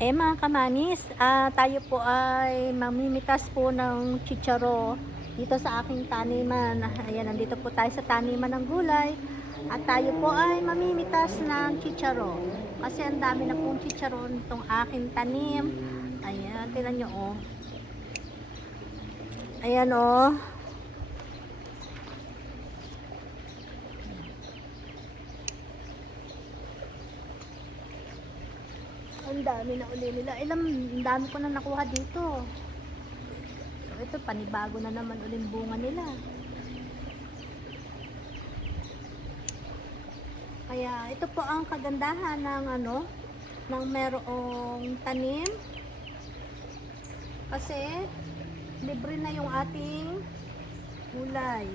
Mga kamamis, tayo po ay mamimitas po ng chicharo dito sa aking taniman. Ayan, nandito po tayo sa taniman ng gulay. At tayo po ay mamimitas ng chicharo. Kasi ang dami na pong chicharo nitong aking tanim. Ayan, tingnan nyo oh. Ayan oh. Ang dami na uli nila. Ang dami ko na nakuha dito. So, ito, panibago na naman uling bunga nila. Kaya, ito po ang kagandahan ng ng merong tanim. Kasi, libre na yung ating gulay.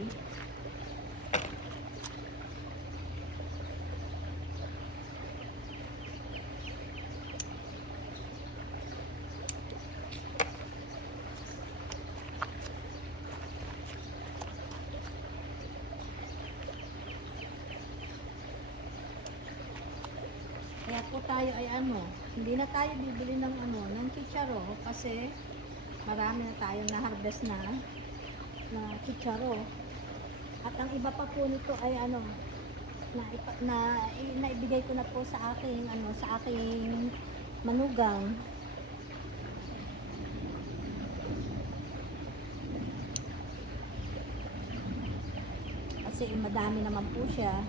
Kaya po tayo ay hindi na tayo bibili ng ng chicharo kasi marami na tayong na-harvest na chicharo. At ang iba pa po nito ay naibigay ko na po sa aking sa aking manugang. Kasi madami naman po siya.